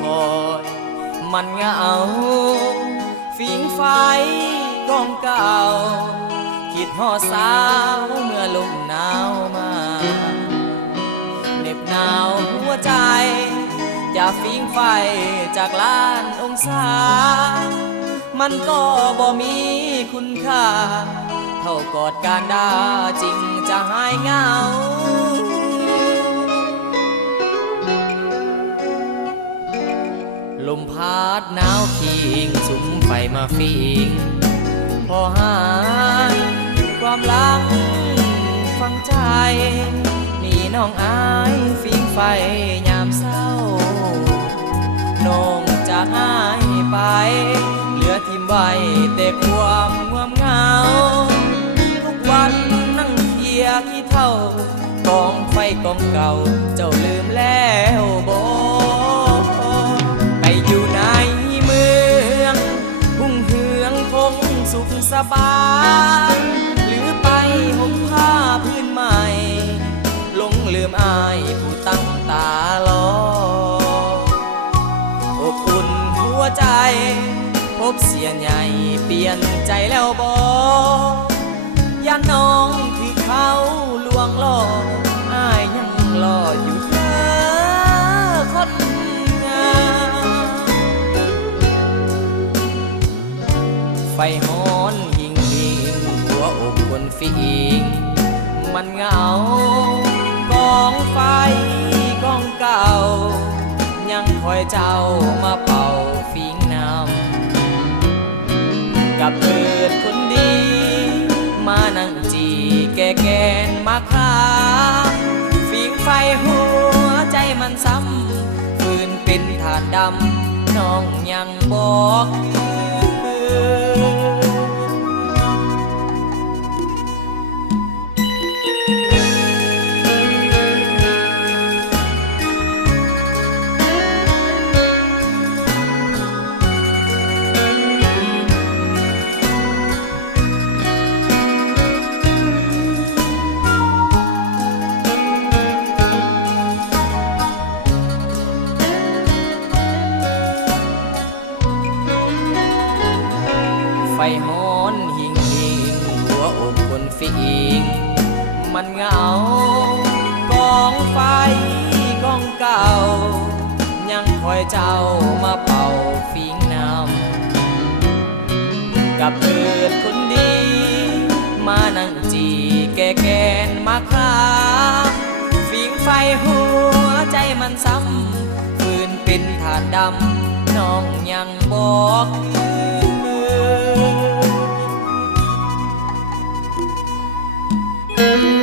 คอยมันเหงาฝีงไฟกองเก่าคิดหอสาวเมื่อลมหนาวมาเหน็บหนาวหัวใจจะฝีงไฟจากล้านองศามันก็บ่มีคุณค่าเท่ากอดการดาจริงจะหายเหงาลมพัดหนาวคิงสุมไฟมาฟิงพอหายความหลังฟังใจนี่น้องอายฟิงไฟยามเศร้าน้องจากอายไปเหลือทิมไว้แต่ความง่วงเหงาทุกวันนั่งเคียขี้เท่ากองไฟกองเก่าเจ้าลืมแล้วบ่ไปอยู่ในเมืองพุ่งเหืองคงสุขสบายหรือไปห่มผ้าพื้นใหม่หลงลืมอายผู้ตั้งตารออบอุ่นหัวใจพบเสียใหญ่เปลี่ยนใจแล้วบ่ย่าน้องที่เขาลวงล่ออายยังรออยู่เธอคนงามไฟฮ้อนยิงหัวอกคนฝีงมันเหงากองไฟกองเก่ายังคอยเจ้ามาเป่าฟิงน้ำกับเกิดคนดีมานั่งจีแก่แกนมาคาฟิงไฟหัวใจมันซ้ำฟืนเป็นถาดดำน้องยังบอกไฟฮ้อนหิงหัวอกคนฝีงมันเหงากองไฟกองเก่ายังคอยเจ้ามาเป่าฟิงน้ำกับเกิดคนดีมานั่งจีแก่แกนมาคราฟิงไฟหัวใจมันซ้ำฟืนเป็นถาดดำน้องยังบอกThank